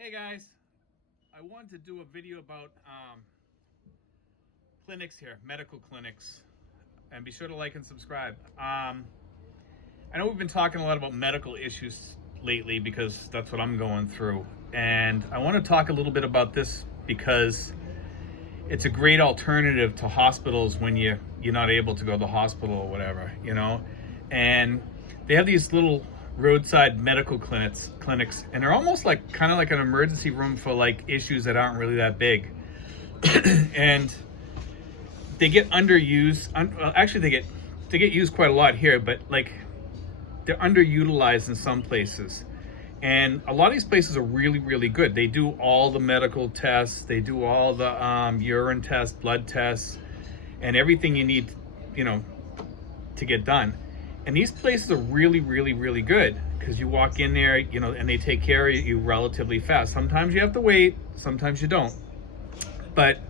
Hey guys, I wanted to do a video about clinics here, medical clinics, and be sure to like and subscribe. I know we've been talking a lot about medical issues lately because that's what I'm going through, and I want to talk a little bit about this because it's a great alternative to hospitals when you're not able to go to the hospital or whatever, and they have these little roadside medical clinics, and they're almost like kind of like an emergency room for like issues that aren't really that big. And they get underused. Well, actually they get used quite a lot here, but like they're underutilized in some places. And a lot of these places are really, really good. They do all the medical tests, they do all the urine tests, blood tests, and everything you need, to get done. And these places are really, really, really good because you walk in there, and they take care of you relatively fast. Sometimes you have to wait, sometimes you don't. But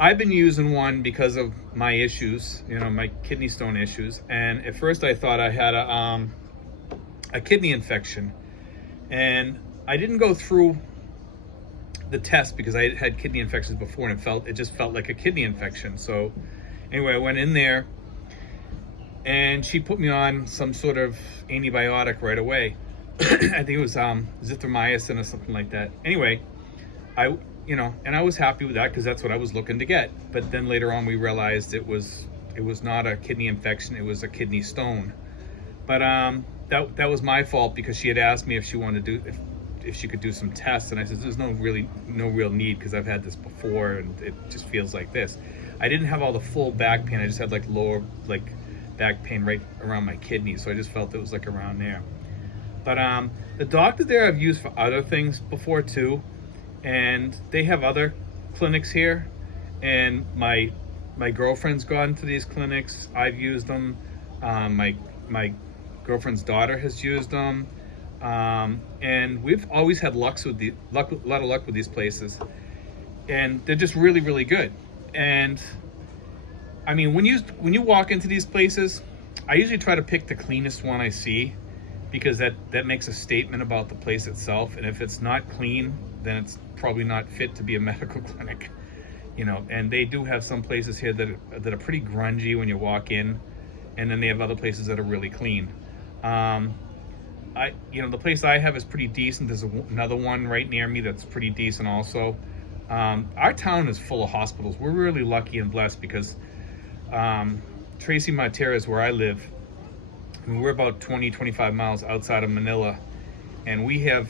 I've been using one because of my issues, my kidney stone issues. And at first I thought I had a kidney infection. And I didn't go through the test because I had kidney infections before, and it just felt like a kidney infection. So anyway, I went in there and she put me on some sort of antibiotic right away. I think it was zithromycin or something like that. Anyway, and I was happy with that because that's what I was looking to get. But then later on we realized it was not a kidney infection, it was a kidney stone. But that was my fault because she had asked me if she wanted to if she could do some tests, and I said there's no real need because I've had this before and it just feels like this. I didn't have all the full back pain, I just had like lower back pain right around my kidneys, so I just felt it was like around there. But the doctor there I've used for other things before too, and they have other clinics here, and my girlfriend's gone to these clinics. I've used them. My girlfriend's daughter has used them, and we've always had a lot of luck with these places, and they're just really, really good. And I mean, when you walk into these places, I usually try to pick the cleanest one I see because that makes a statement about the place itself. And if it's not clean, then it's probably not fit to be a medical clinic, And they do have some places here that are pretty grungy when you walk in, and then they have other places that are really clean. The place I have is pretty decent. There's another one right near me that's pretty decent also. Our town is full of hospitals. We're really lucky and blessed because Tracy Matera is where I live. I mean, we're about 25 miles outside of Manila, and we have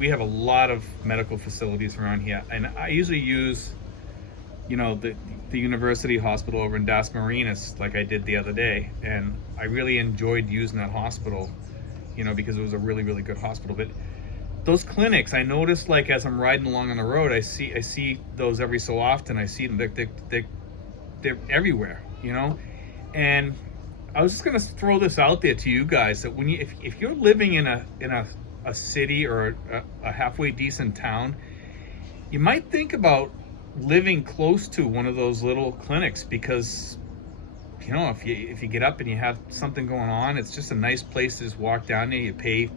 a lot of medical facilities around here. And I usually use, the university hospital over in Das Marinas like I did the other day, and I really enjoyed using that hospital, because it was a really, really good hospital. But those clinics, I noticed, like as I'm riding along on the road, I see those every so often. I see them. They're everywhere, And I was just gonna throw this out there to you guys that if you're living in a city or a halfway decent town, you might think about living close to one of those little clinics because if you get up and you have something going on, it's just a nice place to just walk down there. You pay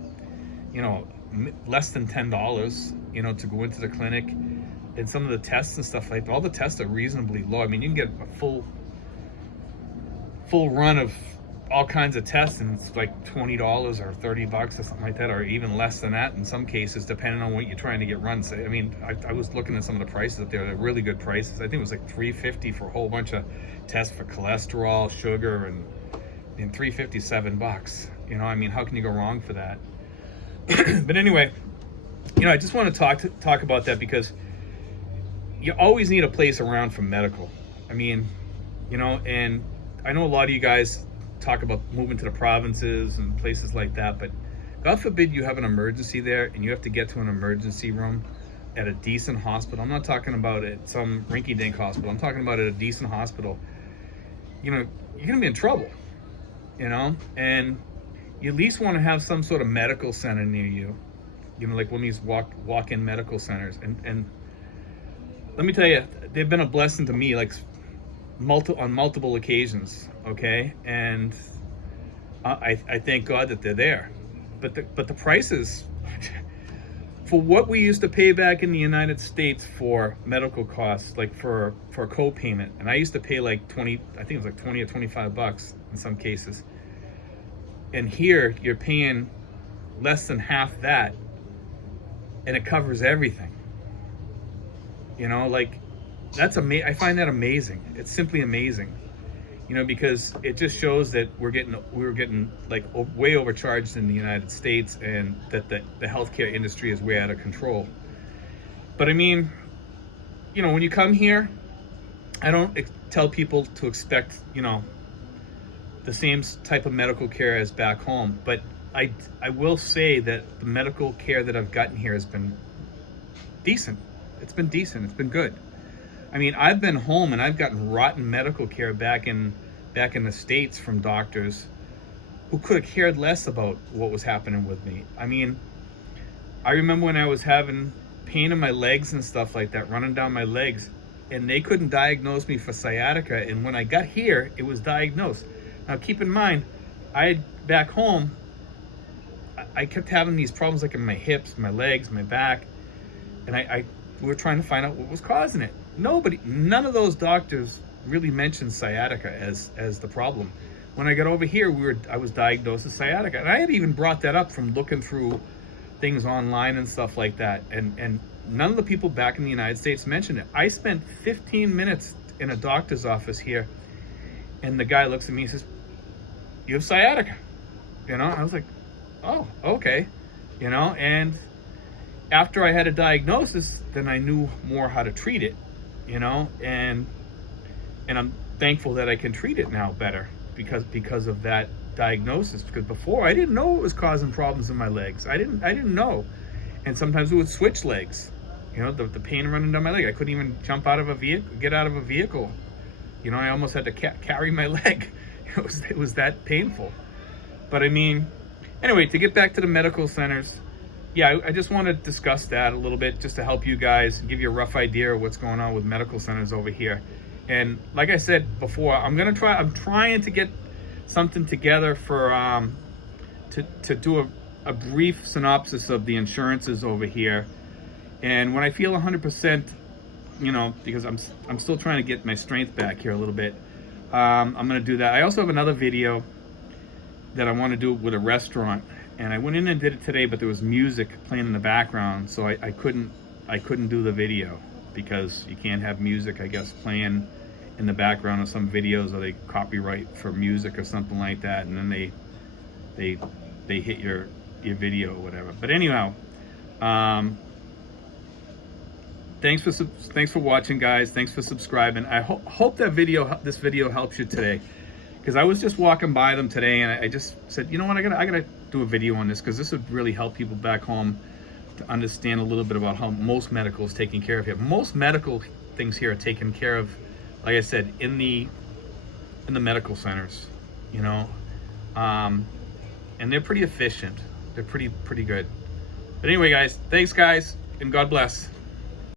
less than $10 to go into the clinic, and some of the tests and stuff like that, all the tests are reasonably low. I mean, you can get a full run of all kinds of tests, and it's like $20 or $30 or something like that, or even less than that in some cases, depending on what you're trying to get run. So I mean, I was looking at some of the prices up there. They're really good prices. I think it was like $350 for a whole bunch of tests for cholesterol, sugar, and $350, $7. I mean, how can you go wrong for that? But anyway, I just want to talk about that because you always need a place around for medical. I mean, and I know a lot of you guys talk about moving to the provinces and places like that, but God forbid you have an emergency there and you have to get to an emergency room at a decent hospital. I'm not talking about at some rinky-dink hospital. I'm talking about at a decent hospital. You're gonna be in trouble, and you at least want to have some sort of medical center near you, like one of these walk-in medical centers. And let me tell you, they've been a blessing to me, like on multiple occasions. Okay, and I thank God that they're there, but the prices for what we used to pay back in the United States for medical costs, like for a co-payment, and I used to pay like 20, I think it was like 20 or 25 bucks in some cases. And here you're paying less than half that, and it covers everything. You know, like that's I find that amazing. It's simply amazing. You know, because it just shows that we were getting like way overcharged in the United States, and that the healthcare industry is way out of control. But I mean, you know, when you come here, I don't tell people to expect, you know, the same type of medical care as back home. But I will say that the medical care that I've gotten here has been decent. It's been decent. It's been good. I mean, I've been home and I've gotten rotten medical care back in the States from doctors who could have cared less about what was happening with me. I mean, I remember when I was having pain in my legs and stuff like that, running down my legs, and they couldn't diagnose me for sciatica. And when I got here, it was diagnosed. Now, keep in mind, back home, I kept having these problems like in my hips, my legs, my back, and we were trying to find out what was causing it. None of those doctors really mentioned sciatica as the problem. When I got over here, I was diagnosed with sciatica, and I had even brought that up from looking through things online and stuff like that. And none of the people back in the United States mentioned it. I spent 15 minutes in a doctor's office here, and the guy looks at me and says, "You have sciatica." You know, I was like, "Oh, okay." You know, and after I had a diagnosis, then I knew more how to treat it. You know, and I'm thankful that I can treat it now better because of that diagnosis. Because before I didn't know it was causing problems in my legs. I didn't know, and sometimes it would switch legs. You know, the pain running down my leg. I couldn't even jump out of a vehicle, get out of a vehicle. You know, I almost had to carry my leg. It was that painful. But I mean, anyway, to get back to the medical centers. Yeah, I just want to discuss that a little bit just to help you guys, give you a rough idea of what's going on with medical centers over here. And like I said before, I'm trying to get something together for to do a brief synopsis of the insurances over here. And when I feel 100%, you know, because I'm still trying to get my strength back here a little bit, I'm going to do that. I also have another video that I want to do with a restaurant. And I went in and did it today, but there was music playing in the background, so I couldn't do the video because you can't have music, I guess, playing in the background of some videos, or they copyright for music or something like that, and then they hit your video or whatever. But anyhow, thanks for watching, guys. Thanks for subscribing. I hope that this video helps you today, because I was just walking by them today, and I just said, you know what, I gotta do a video on this, because this would really help people back home to understand a little bit about how most medical is taken care of here. Most medical things here are taken care of, like I said, in the medical centers, you know, and they're pretty efficient. They're pretty good. But anyway, guys, thanks, guys, and God bless.